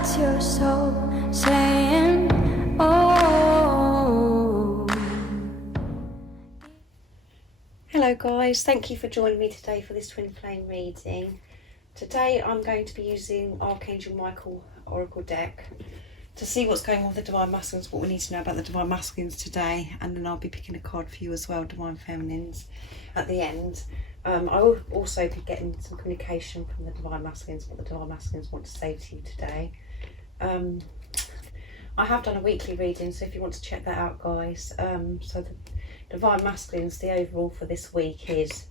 what's your soul saying? Oh. Hello guys, thank you for joining me today for this twin flame reading. Today I'm going to be using Archangel Michael Oracle deck to see what's going on with the Divine Masculines, what we need to know about the Divine Masculines today, and then I'll be picking a card for you as well, Divine Feminines, at the end. I will also be getting some communication from the Divine Masculines, what the Divine Masculines want to say to you today. I have done a weekly reading, so if you want to check that out, guys. So the Divine Masculines, the overall for this week is,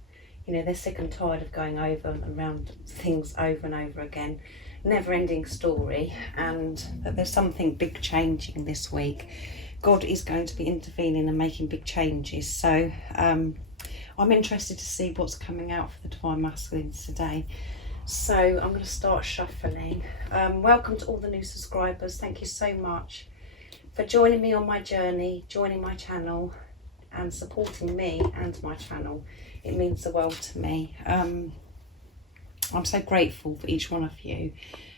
you know, they're sick and tired of going over and around things over and over again. Never ending story, and that there's something big changing this week. God is going to be intervening and making big changes. So I'm interested to see what's coming out for the Divine Masculines today. So I'm going to start shuffling. Welcome to all the new subscribers. Thank you so much for joining me on my journey, joining my channel and supporting me and my channel. It means the world to me. I'm so grateful for each one of you,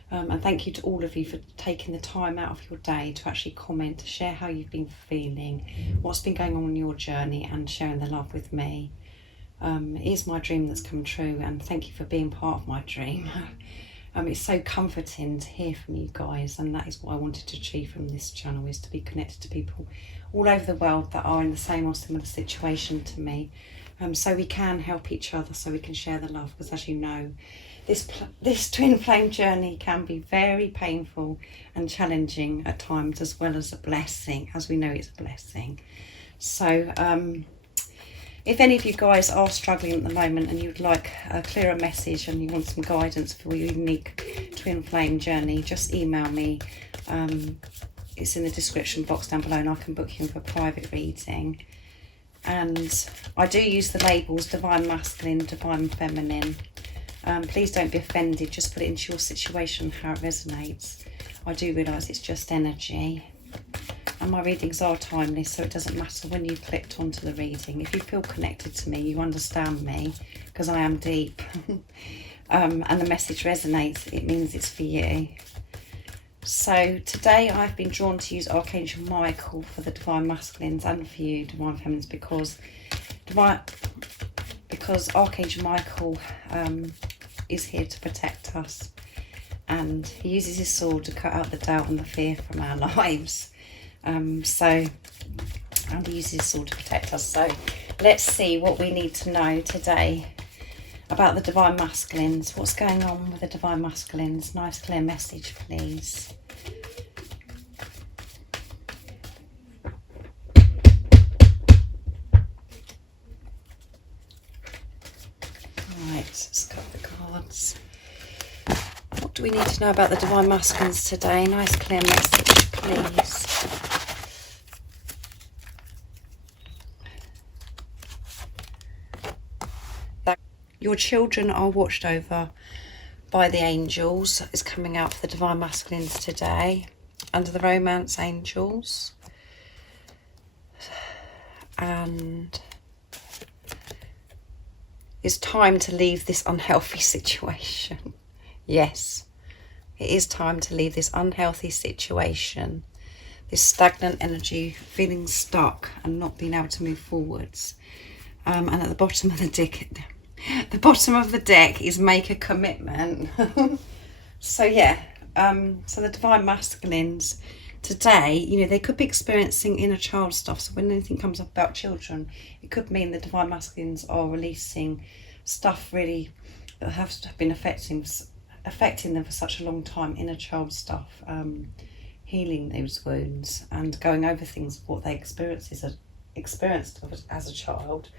and thank you to all of you for taking the time out of your day to actually comment, to share how you've been feeling, what's been going on in your journey, and sharing the love with me. It is my dream that's come true, and thank you for being part of my dream. It's so comforting to hear from you guys, and that is what I wanted to achieve from this channel, is to be connected to people all over the world that are in the same or similar situation to me. So we can help each other, so we can share the love, because as you know, this twin flame journey can be very painful and challenging at times, as well as a blessing, as we know it's a blessing. So if any of you guys are struggling at the moment and you'd like a clearer message and you want some guidance for your unique twin flame journey, just email me. It's in the description box down below, and I can book you in for a private reading. And I do use the labels Divine Masculine, Divine Feminine. Please don't be offended, just put it into your situation, how it resonates. I do realise it's just energy, and my readings are timeless, so it doesn't matter when you've clicked onto the reading. If you feel connected to me, you understand me, because I am deep, and the message resonates, it means it's for you. So today I've been drawn to use Archangel Michael for the Divine Masculines and for you, Divine Feminines, because Archangel Michael is here to protect us, and he uses his sword to cut out the doubt and the fear from our lives. And he uses his sword to protect us. So let's see what we need to know today about the Divine Masculines. What's going on with the Divine Masculines? Nice clear message, please. Right, let's cut the cards. What do we need to know about the Divine Masculines today? Nice clear message, please. Your children are watched over by the angels is coming out for the Divine Masculines today, under the Romance Angels. And it's time to leave this unhealthy situation. Yes, it is time to leave this unhealthy situation, this stagnant energy, feeling stuck and not being able to move forwards. And at the bottom of the deck is make a commitment. So yeah, so the Divine Masculines today, you know, they could be experiencing inner child stuff. So when anything comes up about children, it could mean the Divine Masculines are releasing stuff really that have been affecting them for such a long time, inner child stuff, healing those wounds and going over things, what they experienced as a child.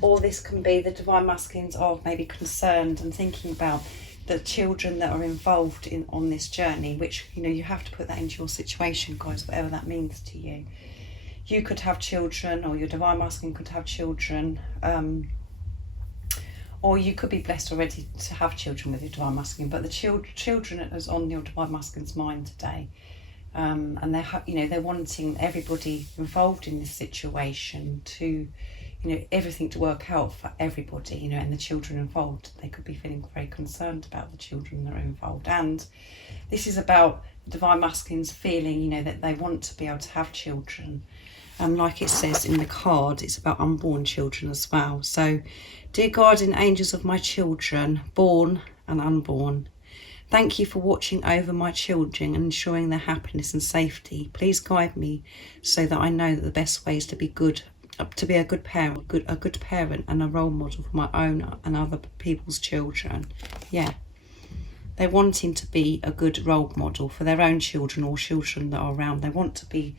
Or this can be the Divine Masculines are maybe concerned and thinking about the children that are involved on this journey, which, you know, you have to put that into your situation, guys, whatever that means to you. You could have children, or your Divine Masculine could have children, or you could be blessed already to have children with your Divine Masculine, but the children is on your Divine Masculine's mind today. And they're wanting everybody involved in this situation to, everything to work out for everybody, and the children involved. They could be feeling very concerned about the children that are involved. And this is about Divine Masculines feeling, that they want to be able to have children. Like it says in the card, it's about unborn children as well. So, dear guardian angels of my children, born and unborn, thank you for watching over my children and ensuring their happiness and safety. Please guide me so that I know that the best way is to be a good parent and a role model for my own and other people's children. Yeah. They're wanting to be a good role model for their own children or children that are around. They want to be,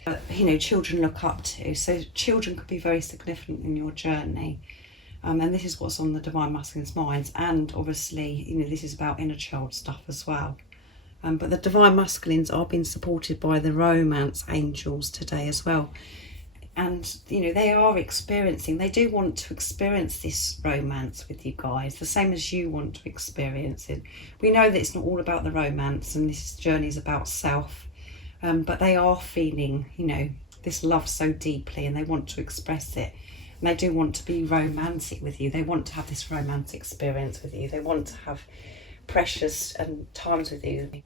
children look up to. So children could be very significant in your journey. And this is what's on the Divine Masculine's minds. And obviously, this is about inner child stuff as well. But the Divine Masculines are being supported by the Romance Angels today as well. And, they do want to experience this romance with you guys, the same as you want to experience it. We know that it's not all about the romance and this journey is about self, but they are feeling, this love so deeply and they want to express it. And they do want to be romantic with you. They want to have this romantic experience with you. They want to have precious times with you.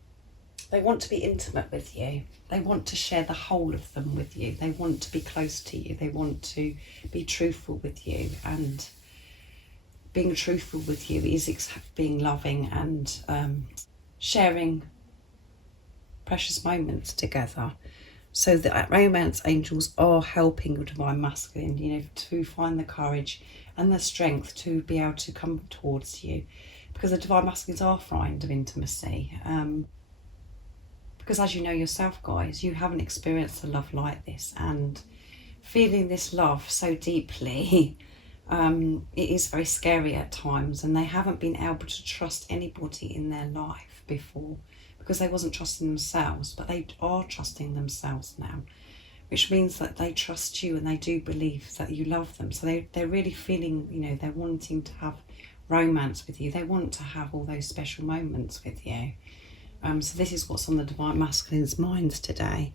They want to be intimate with you. They want to share the whole of them with you. They want to be close to you. They want to be truthful with you. And being truthful with you is being loving and sharing precious moments together. So the Romance Angels are helping your Divine Masculine, to find the courage and the strength to be able to come towards you. Because the Divine Masculines are frightened of intimacy. Because as you know yourself, guys, you haven't experienced a love like this, and feeling this love so deeply, it is very scary at times, and they haven't been able to trust anybody in their life before because they wasn't trusting themselves, but they are trusting themselves now, which means that they trust you and they do believe that you love them. So they're really feeling, they're wanting to have romance with you. They want to have all those special moments with you. So this is what's on the Divine Masculine's minds today,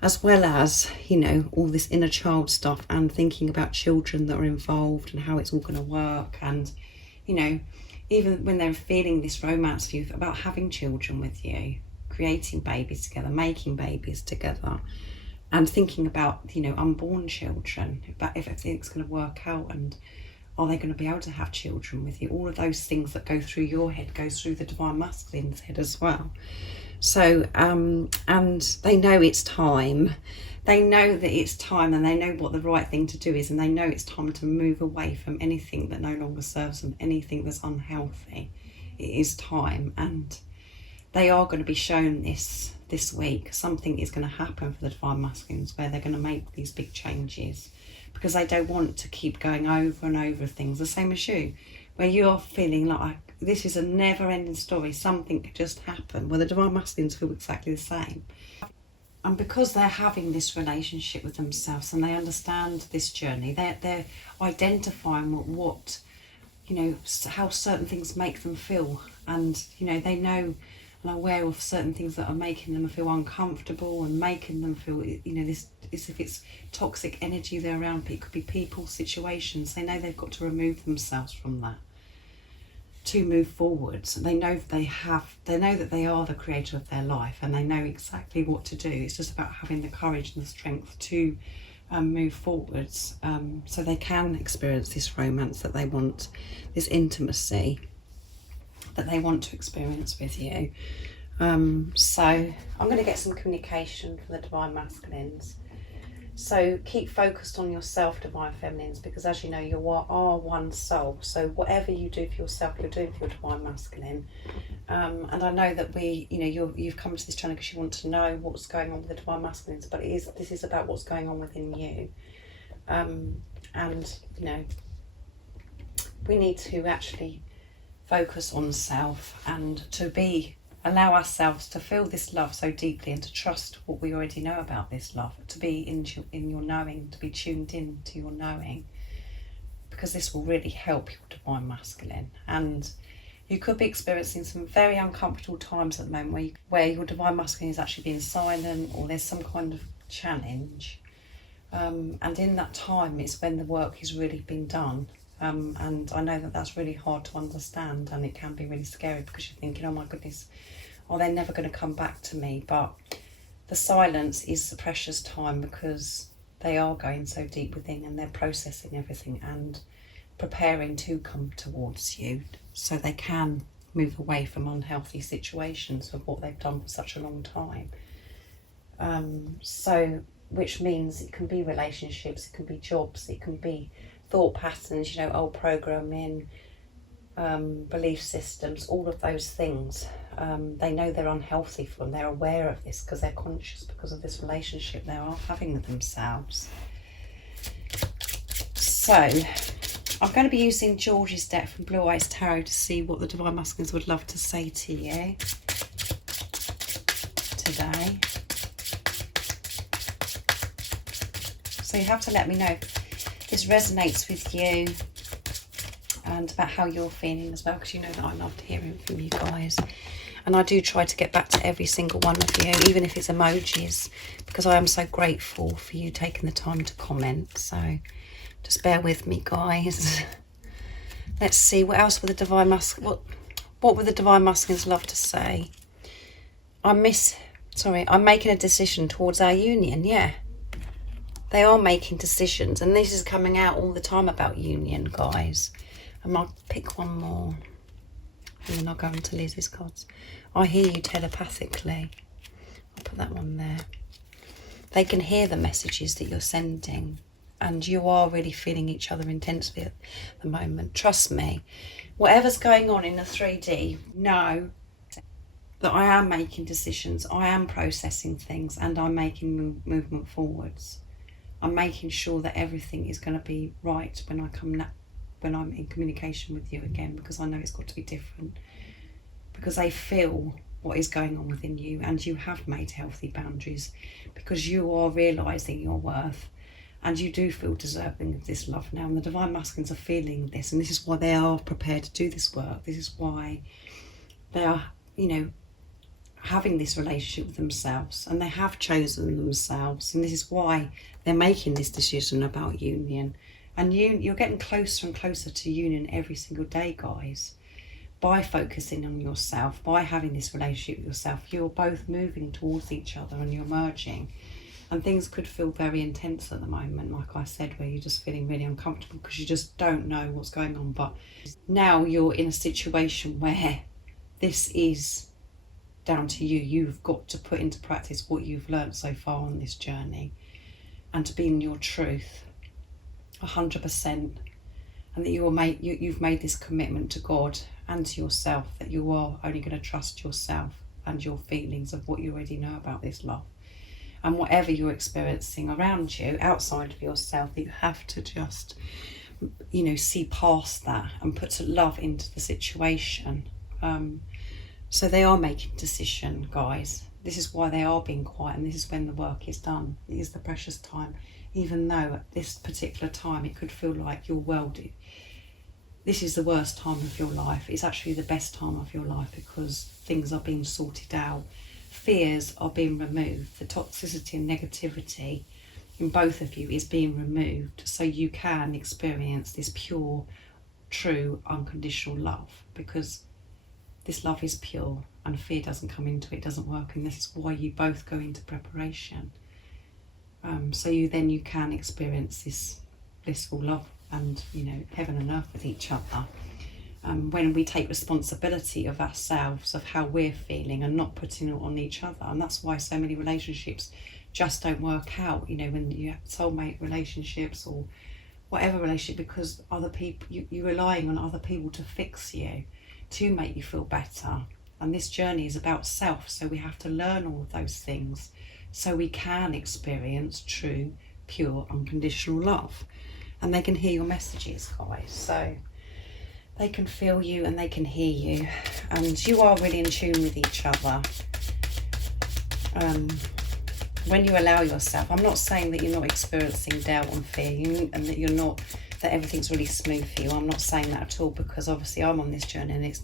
as well as, all this inner child stuff and thinking about children that are involved and how it's all going to work. And, even when they're feeling this romance view about having children with you, creating babies together, making babies together, and thinking about, unborn children, about if everything's going to work out and are they going to be able to have children with you? All of those things that go through your head goes through the Divine Masculine's head as well. So, and they know it's time. They know that it's time and they know what the right thing to do is, and they know it's time to move away from anything that no longer serves them, anything that's unhealthy. It is time, and they are going to be shown this week. Something is going to happen for the Divine Masculines where they're going to make these big changes, because they don't want to keep going over and over things, the same as you, where you're feeling like this is a never-ending story, something could just happen. Well, the Divine Masculines feel exactly the same. And because they're having this relationship with themselves and they understand this journey, they're identifying what how certain things make them feel. And, they know and are aware of certain things that are making them feel uncomfortable and making them feel, this is if it's toxic energy they're around. It could be people, situations. They know they've got to remove themselves from that to move forwards. They know that they are the creator of their life and they know exactly what to do. It's just about having the courage and the strength to move forwards, so they can experience this romance that they want, this intimacy that they want to experience with you. So I'm going to get some communication from the Divine Masculines. So keep focused on yourself, Divine Feminines, because as you know, you are one soul. So whatever you do for yourself, you're doing for your Divine Masculine. And I know that you've come to this channel because you want to know what's going on with the Divine Masculines, but this is about what's going on within you. And we need to actually focus on self and to allow ourselves to feel this love so deeply and to trust what we already know about this love, to be in your knowing, to be tuned in to your knowing, because this will really help your Divine Masculine. And you could be experiencing some very uncomfortable times at the moment where your Divine Masculine is actually being silent, or there's some kind of challenge. And in that time it's when the work has really been done. And I know that that's really hard to understand, and it can be really scary because you're thinking, oh my goodness, are they never going to come back to me? But the silence is the precious time, because they are going so deep within and they're processing everything and preparing to come towards you so they can move away from unhealthy situations of what they've done for such a long time. So which means it can be relationships, it can be jobs, it can be thought patterns, you know, old programming, belief systems, all of those things. They know they're unhealthy for them. They're aware of this because they're conscious because of this relationship they are having with themselves. So I'm going to be using George's deck from Blue Eyes Tarot to see what the Divine Masculines would love to say to you today. So you have to let me know if this resonates with you and about how you're feeling as well, because you know that I loved hearing from you guys. And I do try to get back to every single one of you, even if it's emojis, because I am so grateful for you taking the time to comment. So just bear with me, guys. Let's see, what else would the Divine Masculine, what would the Divine Masculines love to say? I'm making a decision towards our union. Yeah, they are making decisions, and this is coming out all the time about union, guys. And I'll pick one more, and then I'll go into Liz's cards. I hear you telepathically. I'll put that one there. They can hear the messages that you're sending, and you are really feeling each other intensely at the moment. Trust me, whatever's going on in the 3D, know that I am making decisions, I am processing things, and I'm making movement forwards. I'm making sure that everything is going to be right when I'm in communication with you again, because I know it's got to be different, because they feel what is going on within you, and you have made healthy boundaries because you are realising your worth, and you do feel deserving of this love now, and the Divine Masculines are feeling this, and this is why they are prepared to do this work. This is why they are, you know, having this relationship with themselves, and they have chosen themselves, and this is why they're making this decision about union. And you're getting closer and closer to union every single day, guys. By focusing on yourself, by having this relationship with yourself, you're both moving towards each other and you're merging. And things could feel very intense at the moment, like I said, where you're just feeling really uncomfortable because you just don't know what's going on. But now you're in a situation where this is down to you. You've got to put into practice what you've learned so far on this journey, and to be in your truth 100%, and that you've made this commitment to God and to yourself, that you are only going to trust yourself and your feelings of what you already know about this love, and whatever you're experiencing around you outside of yourself, that you have to just, you know, see past that and put love into the situation. So they are making a decision, guys. This is why they are being quiet, and this is when the work is done. It is the precious time. Even though at this particular time it could feel like your world, this is the worst time of your life, it's actually the best time of your life, because things are being sorted out, fears are being removed, the toxicity and negativity in both of you is being removed, so you can experience this pure, true, unconditional love, because this love is pure and fear doesn't come into it, doesn't work, and this is why you both go into preparation. So you can experience this blissful love and, you know, heaven and earth with each other. When we take responsibility of ourselves, of how we're feeling, and not putting it on each other. And that's why so many relationships just don't work out, you know, when you have soulmate relationships or whatever relationship, because other people, you're relying on other people to fix you, to make you feel better. And this journey is about self, so we have to learn all of those things so we can experience true, pure, unconditional love. And they can hear your messages, guys, so they can feel you and they can hear you, and you are really in tune with each other. When you allow yourself, I'm not saying that you're not experiencing doubt and fear, and that you're not, that everything's really smooth for you. I'm not saying that at all, because obviously I'm on this journey and it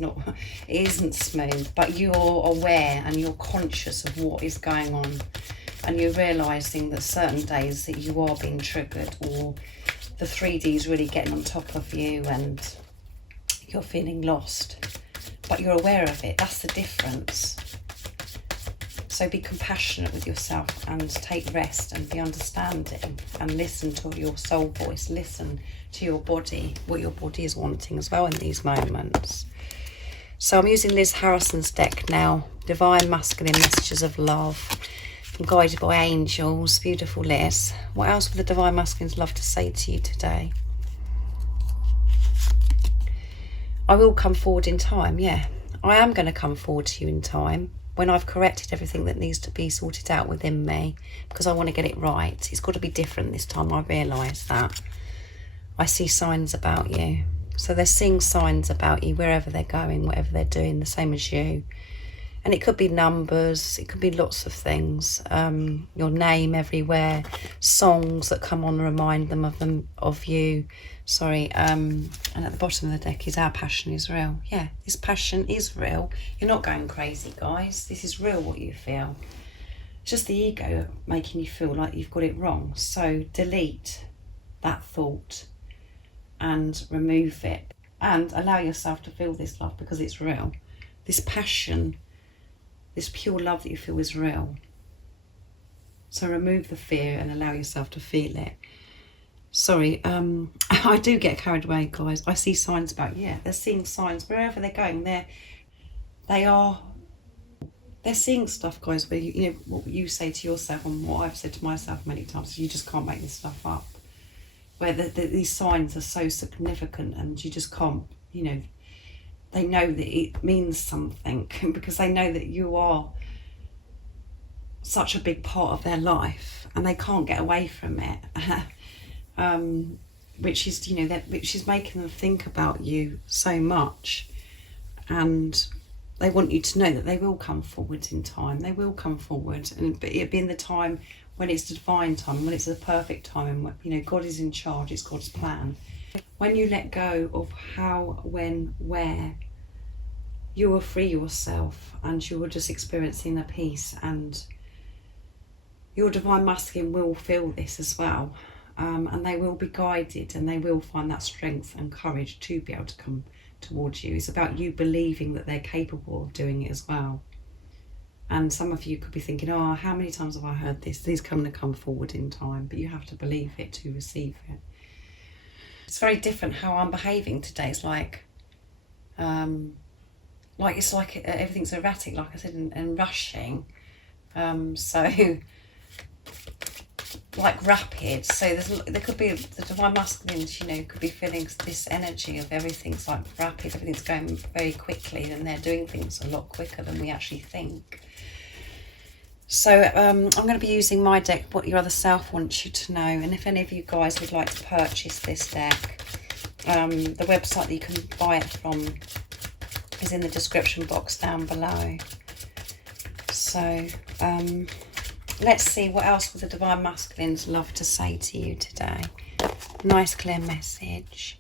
isn't smooth, but you're aware and you're conscious of what is going on and you're realising that certain days that you are being triggered, or the 3D is really getting on top of you and you're feeling lost, but you're aware of it. That's the difference. So be compassionate with yourself and take rest and be understanding and listen to your soul voice. Listen to your body, what your body is wanting as well in these moments. So I'm using Liz Harrison's deck now, Divine Masculine Messages of Love. I'm guided by angels. Beautiful Liz. What else would the Divine Masculines love to say to you today? I will come forward in time. Yeah, I am going to come forward to you in time when I've corrected everything that needs to be sorted out within me, because I want to get it right. It's got to be different this time. I realise that. I see signs about you. So they're seeing signs about you wherever they're going, whatever they're doing, the same as you. And it could be numbers, it could be lots of things. Your name everywhere, songs that come on remind them of you. Sorry, and at the bottom of the deck is our passion is real. Yeah, this passion is real. You're not going crazy, guys. This is real, what you feel. It's just the ego making you feel like you've got it wrong. So delete that thought and remove it. And allow yourself to feel this love, because it's real. This passion, this pure love that you feel is real. So remove the fear and allow yourself to feel it. Sorry, I do get carried away, guys. I see signs about, yeah, they're seeing signs wherever they're going. They're seeing stuff, guys, where you know what you say to yourself and what I've said to myself many times. You just can't make this stuff up. Where these signs are so significant, and you just can't, you know, they know that it means something because they know that you are such a big part of their life and they can't get away from it. Which is, you know, which is making them think about you so much, and they want you to know that they will come forward in time. They will come forward, but it'll be in the time when it's the divine time, when it's the perfect time, and you know, God is in charge. It's God's plan. When you let go of how, when, where, you will free yourself, and you will just experiencing a peace, and your divine masculine will feel this as well. And they will be guided, and they will find that strength and courage to be able to come towards you. It's about you believing that they're capable of doing it as well. And some of you could be thinking, oh, how many times have I heard this? These come to come forward in time, but you have to believe it to receive it. It's very different how I'm behaving today. It's like everything's erratic, like I said, and rushing. So like rapid. So there could be the divine masculines, you know, could be feeling this energy of everything's like rapid, everything's going very quickly, and they're doing things a lot quicker than we actually think. So I'm going to be using my deck, What Your Other Self Wants You to Know. And if any of you guys would like to purchase this deck, the website that you can buy it from is in the description box down below. So let's see what else would the Divine Masculines love to say to you today. Nice clear message.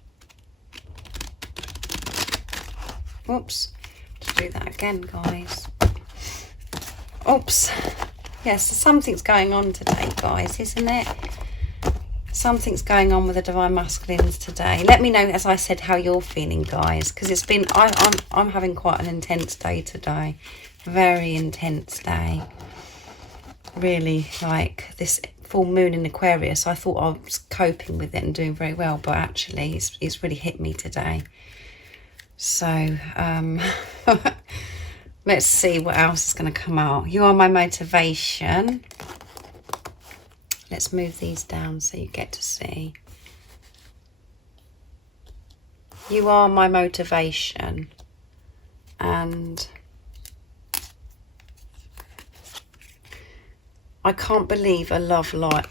Oops, to do that again, guys. Oops. Yes, something's going on today, guys, isn't it? Something's going on with the Divine Masculines today. Let me know, as I said, how you're feeling, guys, because it's been, I'm having quite an intense day today. Very intense day. Really, like this full moon in Aquarius, I thought I was coping with it and doing very well, but actually it's really hit me today. So let's see what else is going to come out. You are my motivation. Let's move these down so you get to see. You are my motivation. And I can't believe a love like,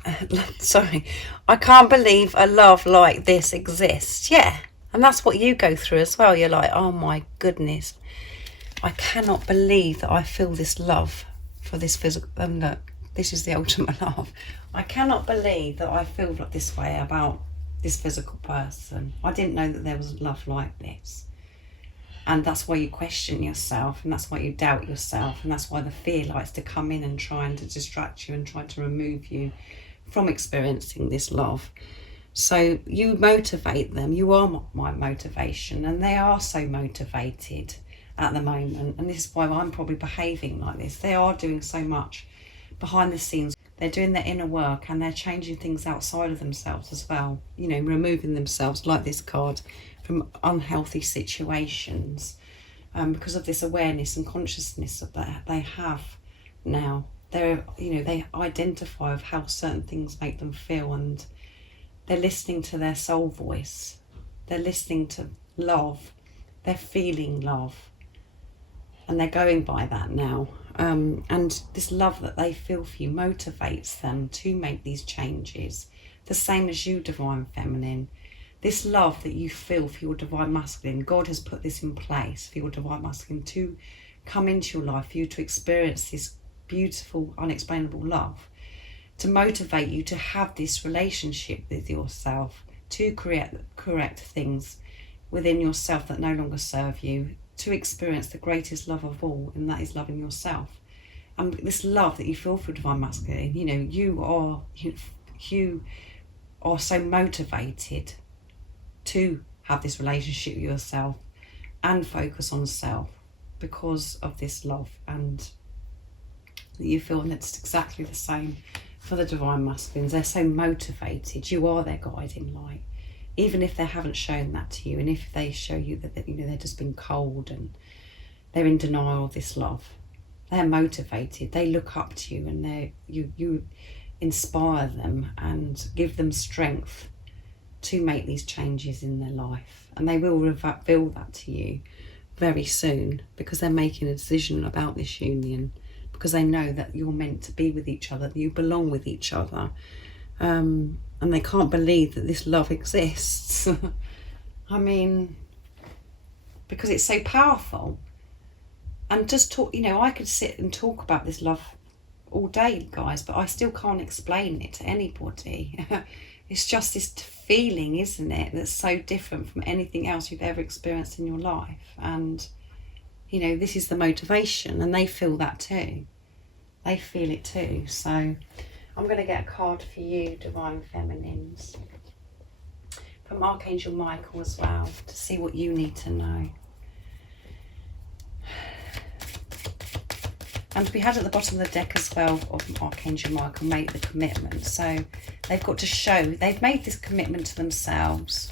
I can't believe a love like this exists. Yeah, and that's what you go through as well. You're like, oh my goodness, I cannot believe that I feel this love for this physical, look, this is the ultimate love. I cannot believe that I feel like this way about this physical person. I didn't know that there was love like this. And that's why you question yourself, and that's why you doubt yourself, and that's why the fear likes to come in and trying to distract you and try to remove you from experiencing this love. So you motivate them. You are my motivation, and they are so motivated at the moment, and this is why I'm probably behaving like this. They are doing so much behind the scenes. They're doing their inner work, and they're changing things outside of themselves as well, you know, removing themselves, like this card, from unhealthy situations, because of this awareness and consciousness that they have now. They're, you know, they identify with how certain things make them feel, and they're listening to their soul voice. They're listening to love. They're feeling love, and they're going by that now. And this love that they feel for you motivates them to make these changes, the same as you, Divine Feminine. This love that you feel for your Divine Masculine, God has put this in place for your Divine Masculine to come into your life, for you to experience this beautiful, unexplainable love, to motivate you to have this relationship with yourself, to correct things within yourself that no longer serve you, to experience the greatest love of all, and that is loving yourself. And this love that you feel for Divine Masculine, you know, you are so motivated to have this relationship with yourself and focus on self because of this love, and you feel that's exactly the same for the Divine Masculines. They're so motivated. You are their guiding light, even if they haven't shown that to you, and if they show you that, you know, they're just being cold and they're in denial of this love. They're motivated. They look up to you, and you inspire them and give them strength to make these changes in their life, and they will reveal that to you very soon, because they're making a decision about this union, because they know that you're meant to be with each other, that you belong with each other, and they can't believe that this love exists. I mean, because it's so powerful. And just talk, you know, I could sit and talk about this love all day, guys, but I still can't explain it to anybody. It's just this feeling, isn't it, that's so different from anything else you've ever experienced in your life. And, you know, this is the motivation, and they feel that too. They feel it too. So I'm going to get a card for you, Divine Feminines, from Archangel Michael as well, to see what you need to know. And we had at the bottom of the deck as well of Archangel Michael, make the commitment. So they've got to show, they've made this commitment to themselves.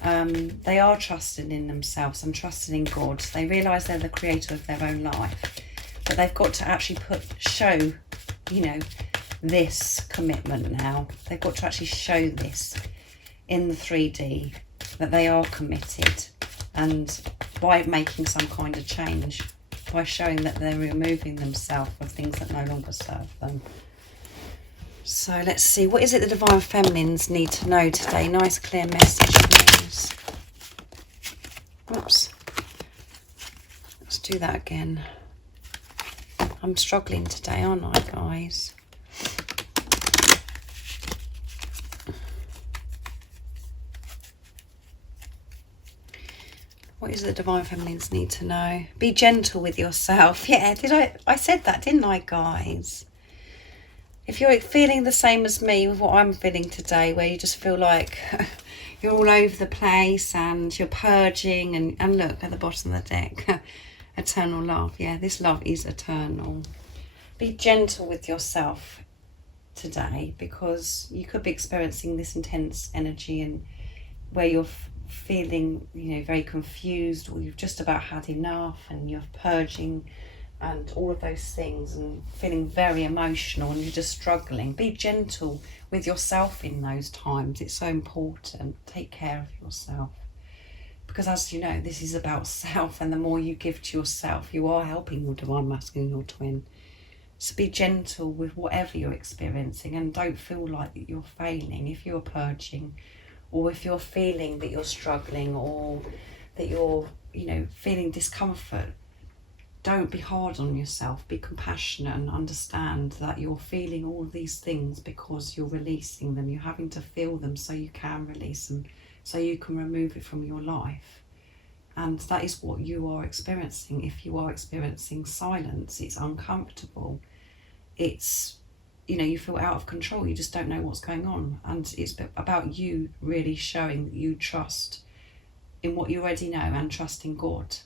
They are trusting in themselves and trusting in God. They realise they're the creator of their own life. But they've got to actually show, you know, this commitment now. They've got to actually show this in the 3D, that they are committed, and by making some kind of change, by showing that they're removing themselves from things that no longer serve them. So let's see, what is it the Divine Feminines need to know today? Nice clear message, please. Oops. Let's do that again. I'm struggling today, aren't I, guys? What is it the Divine Feminines need to know? Be gentle with yourself. Yeah, I said that, didn't I, guys? If you're feeling the same as me with what I'm feeling today, where you just feel like you're all over the place and you're purging, and look at the bottom of the deck, eternal love. Yeah, this love is eternal. Be gentle with yourself today, because you could be experiencing this intense energy, and where you're feeling, you know, very confused, or you've just about had enough, and you're purging and all of those things, and feeling very emotional, and you're just struggling. Be gentle with yourself in those times. It's so important. Take care of yourself, because as you know, this is about self, and the more you give to yourself, you are helping your Divine Masculine, your twin. So be gentle with whatever you're experiencing, and don't feel like that you're failing if you're purging, or if you're feeling that you're struggling, or that you're, you know, feeling discomfort. Don't be hard on yourself. Be compassionate and understand that you're feeling all these things because you're releasing them. You're having to feel them so you can release them, so you can remove it from your life. And that is what you are experiencing. If you are experiencing silence, it's uncomfortable. It's, you know, you feel out of control. You just don't know what's going on. And it's about you really showing that you trust in what you already know and trust in God.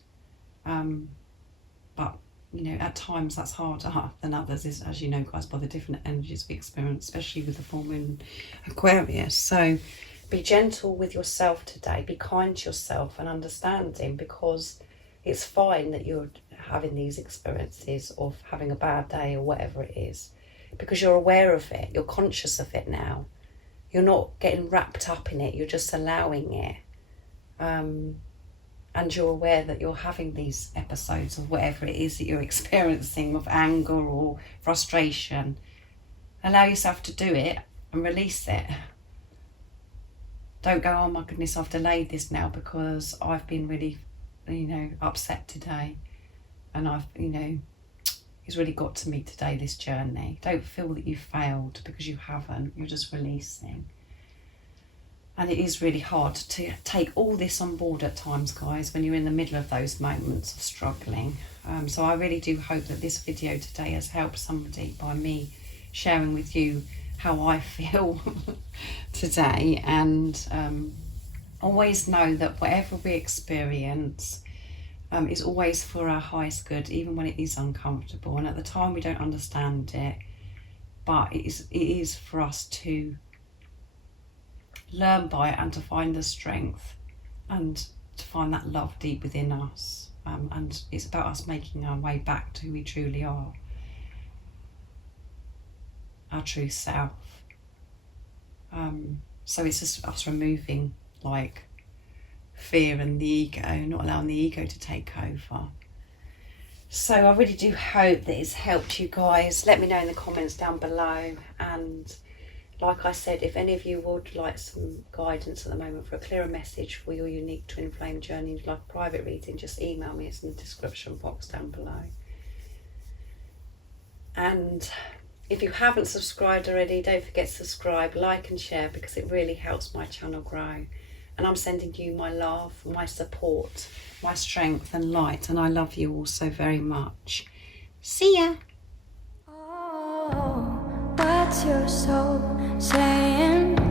But, you know, at times that's harder than others, is, as you know, guys, by the different energies we experience, especially with the full moon Aquarius. So be gentle with yourself today. Be kind to yourself and understanding, because it's fine that you're having these experiences of having a bad day or whatever it is, because you're aware of it. You're conscious of it now. You're not getting wrapped up in it. You're just allowing it. And you're aware that you're having these episodes of whatever it is that you're experiencing, of anger or frustration. Allow yourself to do it and release it. Don't go, oh my goodness, I've delayed this now because I've been really, you know, upset today. And I've, you know, it's really got to me today, this journey. Don't feel that you failed, because you haven't. You're just releasing. And it is really hard to take all this on board at times, guys, when you're in the middle of those moments of struggling. So I really do hope that this video today has helped somebody by me sharing with you how I feel today. And always know that whatever we experience is always for our highest good, even when it is uncomfortable. And at the time we don't understand it, but it is for us to learn by it and to find the strength and to find that love deep within us. And it's about us making our way back to who we truly are, our true self. So it's just us removing like fear and the ego, not allowing the ego to take over. So I really do hope that it's helped you guys. Let me know in the comments down below. And like I said, if any of you would like some guidance at the moment for a clearer message for your unique twin flame journey, like a private reading, just email me. It's in the description box down below. And if you haven't subscribed already, don't forget to subscribe, like and share, because it really helps my channel grow. And I'm sending you my love, my support, my strength and light. And I love you all so very much. See ya. Oh, what's your soul saying?